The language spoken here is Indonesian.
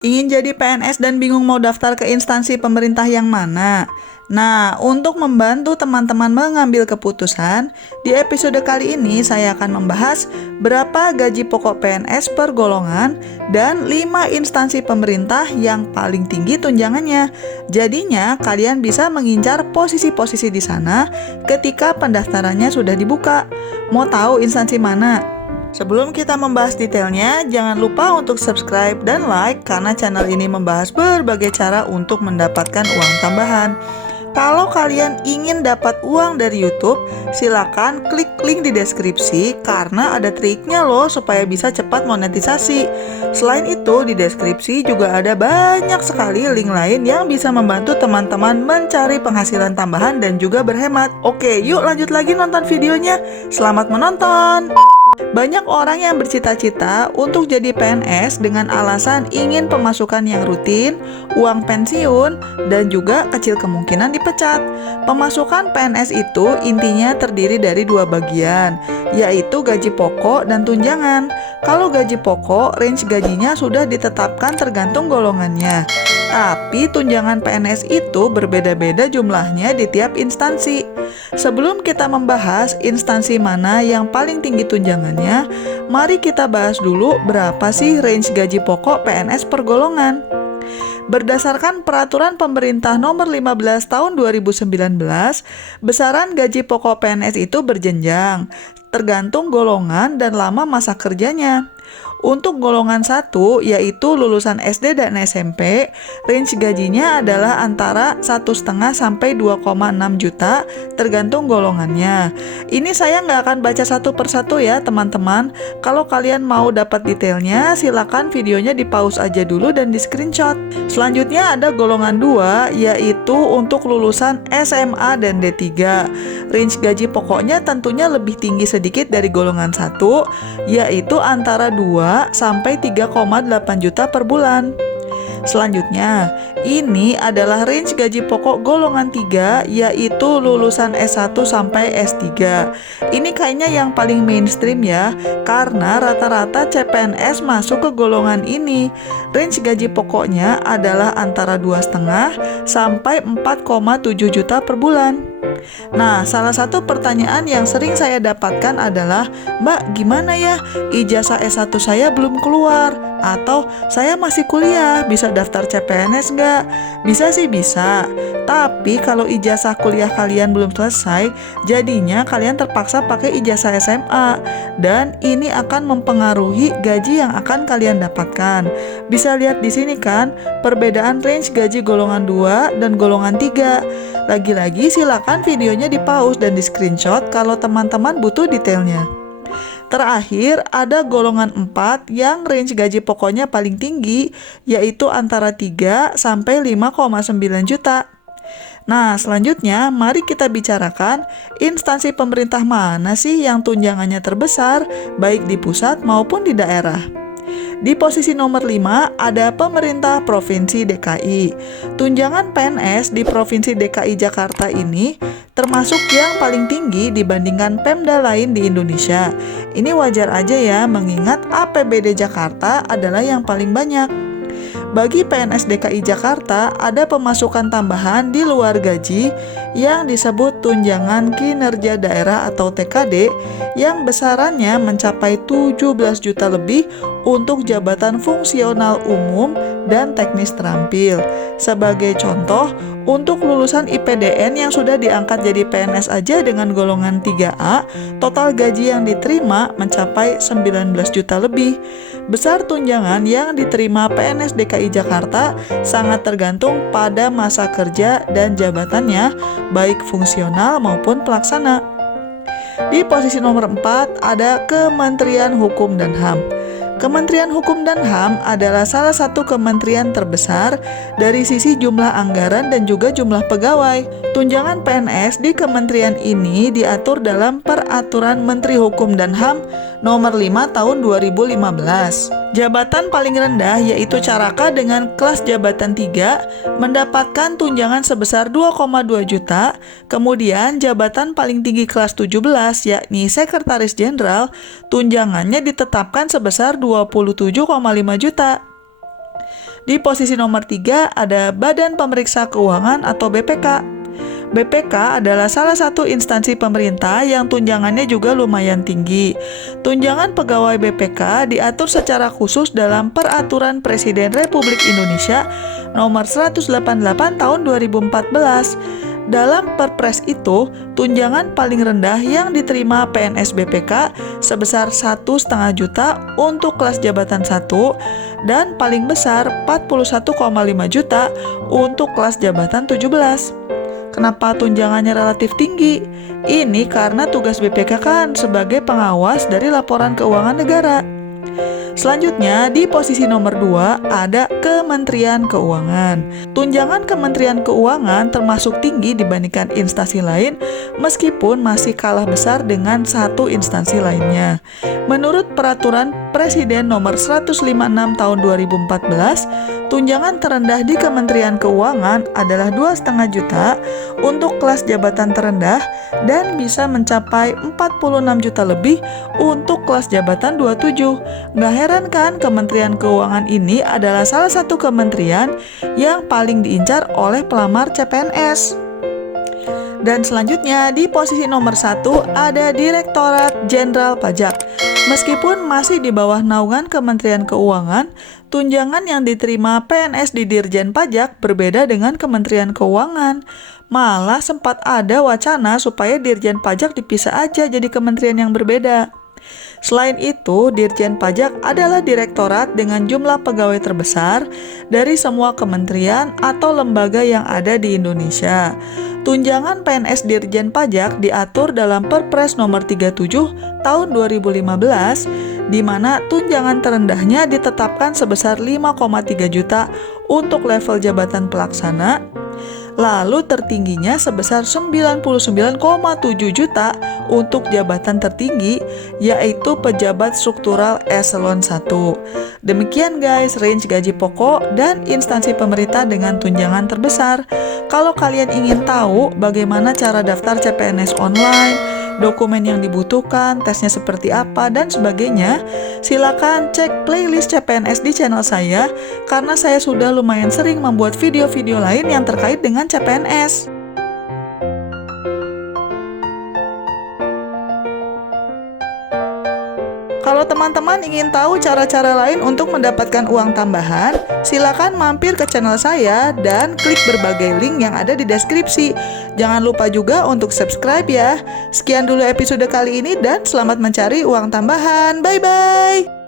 Ingin jadi PNS dan bingung mau daftar ke instansi pemerintah yang mana? Nah, untuk membantu teman-teman mengambil keputusan, di episode kali ini saya akan membahas berapa gaji pokok PNS per golongan dan 5 instansi pemerintah yang paling tinggi tunjangannya. Jadinya, kalian bisa mengincar posisi-posisi di sana ketika pendaftarannya sudah dibuka. Mau tahu instansi mana? Sebelum kita membahas detailnya, jangan lupa untuk subscribe dan like karena channel ini membahas berbagai cara untuk mendapatkan uang tambahan. Kalau kalian ingin dapat uang dari YouTube, silakan klik link di deskripsi karena ada triknya loh supaya bisa cepat monetisasi. Selain itu, di deskripsi juga ada banyak sekali link lain yang bisa membantu teman-teman mencari penghasilan tambahan dan juga berhemat. Oke, yuk lanjut lagi nonton videonya. Selamat menonton! Banyak orang yang bercita-cita untuk jadi PNS dengan alasan ingin pemasukan yang rutin, uang pensiun, dan juga kecil kemungkinan dipecat. Pemasukan PNS itu intinya terdiri dari 2 bagian, yaitu gaji pokok dan tunjangan. Kalau gaji pokok, range gajinya sudah ditetapkan tergantung golongannya. Tapi tunjangan PNS itu berbeda-beda jumlahnya di tiap instansi. Sebelum kita membahas instansi mana yang paling tinggi tunjangannya, mari kita bahas dulu berapa sih range gaji pokok PNS per golongan. Berdasarkan Peraturan Pemerintah Nomor 15 Tahun 2019, besaran gaji pokok PNS itu berjenjang, tergantung golongan dan lama masa kerjanya. Untuk golongan 1, yaitu lulusan SD dan SMP, range gajinya adalah antara 1,5 sampai 2,6 juta tergantung golongannya. Ini saya nggak akan baca satu persatu ya teman-teman. Kalau kalian mau dapat detailnya, silakan videonya di pause aja dulu dan di screenshot. Selanjutnya ada golongan 2, yaitu untuk lulusan SMA dan D3. Range gaji pokoknya tentunya lebih tinggi sedikit dari golongan 1, yaitu antara 2 sampai 3,8 juta per bulan. Selanjutnya, ini adalah range gaji pokok golongan 3, yaitu lulusan S1 sampai S3. Ini kayaknya yang paling mainstream ya, karena rata-rata CPNS masuk ke golongan ini. Range gaji pokoknya adalah antara 2,5 sampai 4,7 juta per bulan. Nah, salah satu pertanyaan yang sering saya dapatkan adalah, "Mbak, gimana ya? Ijazah S1 saya belum keluar." Atau, "Saya masih kuliah, bisa daftar CPNS nggak?" Bisa sih bisa, tapi kalau ijazah kuliah kalian belum selesai, jadinya kalian terpaksa pakai ijazah SMA. Dan ini akan mempengaruhi gaji yang akan kalian dapatkan. Bisa lihat di sini kan, perbedaan range gaji golongan 2 dan golongan 3. Lagi-lagi silakan videonya di pause dan di screenshot kalau teman-teman butuh detailnya. Terakhir, ada golongan 4 yang range gaji pokoknya paling tinggi, yaitu antara 3 sampai 5,9 juta. Nah, selanjutnya mari kita bicarakan instansi pemerintah mana sih yang tunjangannya terbesar, baik di pusat maupun di daerah. Di posisi nomor 5 ada pemerintah Provinsi DKI. Tunjangan PNS di Provinsi DKI Jakarta ini termasuk yang paling tinggi dibandingkan Pemda lain di Indonesia. Ini wajar aja ya, mengingat APBD Jakarta adalah yang paling banyak. Bagi PNS DKI Jakarta, ada pemasukan tambahan di luar gaji yang disebut tunjangan kinerja daerah atau TKD yang besarannya mencapai 17 juta lebih untuk jabatan fungsional umum dan teknis terampil. Sebagai contoh, untuk lulusan IPDN yang sudah diangkat jadi PNS aja dengan golongan 3A, total gaji yang diterima mencapai 19 juta lebih. Besar tunjangan yang diterima PNS DKI Jakarta sangat tergantung pada masa kerja dan jabatannya, baik fungsional maupun pelaksana. Di posisi nomor 4 ada Kementerian Hukum dan HAM. Kementerian Hukum dan HAM adalah salah satu kementerian terbesar dari sisi jumlah anggaran dan juga jumlah pegawai. Tunjangan PNS di kementerian ini diatur dalam Peraturan Menteri Hukum dan HAM Nomor 5 Tahun 2015. Jabatan paling rendah yaitu Caraka dengan kelas jabatan 3 mendapatkan tunjangan sebesar 2,2 juta. Kemudian jabatan paling tinggi kelas 17 yakni Sekretaris Jenderal, tunjangannya ditetapkan sebesar 27,5 juta. Di posisi nomor 3 ada Badan Pemeriksa Keuangan atau BPK. BPK adalah salah satu instansi pemerintah yang tunjangannya juga lumayan tinggi. Tunjangan pegawai BPK diatur secara khusus dalam Peraturan Presiden Republik Indonesia Nomor 188 Tahun 2014. Dalam Perpres itu, tunjangan paling rendah yang diterima PNS BPK sebesar 1,5 juta untuk kelas jabatan 1 dan paling besar 41,5 juta untuk kelas jabatan 17. Kenapa tunjangannya relatif tinggi? Ini karena tugas BPK kan sebagai pengawas dari laporan keuangan negara. Selanjutnya, di posisi nomor 2 ada Kementerian Keuangan. Tunjangan Kementerian Keuangan termasuk tinggi dibandingkan instansi lain, meskipun masih kalah besar dengan satu instansi lainnya. Menurut Peraturan Presiden Nomor 156 Tahun 2014, tunjangan terendah di Kementerian Keuangan adalah 2,5 juta untuk kelas jabatan terendah dan bisa mencapai 46 juta lebih untuk kelas jabatan 27. Nggak heran kan, Kementerian Keuangan ini adalah salah satu kementerian yang paling diincar oleh pelamar CPNS. Dan selanjutnya di posisi nomor 1 ada Direktorat Jenderal Pajak. Meskipun masih di bawah naungan Kementerian Keuangan, tunjangan yang diterima PNS di Dirjen Pajak berbeda dengan Kementerian Keuangan. Malah sempat ada wacana supaya Dirjen Pajak dipisah aja jadi kementerian yang berbeda. Selain itu, Dirjen Pajak adalah direktorat dengan jumlah pegawai terbesar dari semua kementerian atau lembaga yang ada di Indonesia. Tunjangan PNS Dirjen Pajak diatur dalam Perpres Nomor 37 Tahun 2015, di mana tunjangan terendahnya ditetapkan sebesar 5,3 juta untuk level jabatan pelaksana, lalu tertingginya sebesar 99,7 juta untuk jabatan tertinggi, yaitu pejabat struktural eselon 1. Demikian guys, range gaji pokok dan instansi pemerintah dengan tunjangan terbesar. Kalau kalian ingin tahu bagaimana cara daftar CPNS online, dokumen yang dibutuhkan, tesnya seperti apa, dan sebagainya, silakan cek playlist CPNS di channel saya, karena saya sudah lumayan sering membuat video-video lain yang terkait dengan CPNS. Kalau teman-teman ingin tahu cara-cara lain untuk mendapatkan uang tambahan, silakan mampir ke channel saya dan klik berbagai link yang ada di deskripsi. Jangan lupa juga untuk subscribe ya. Sekian dulu episode kali ini dan selamat mencari uang tambahan. Bye-bye!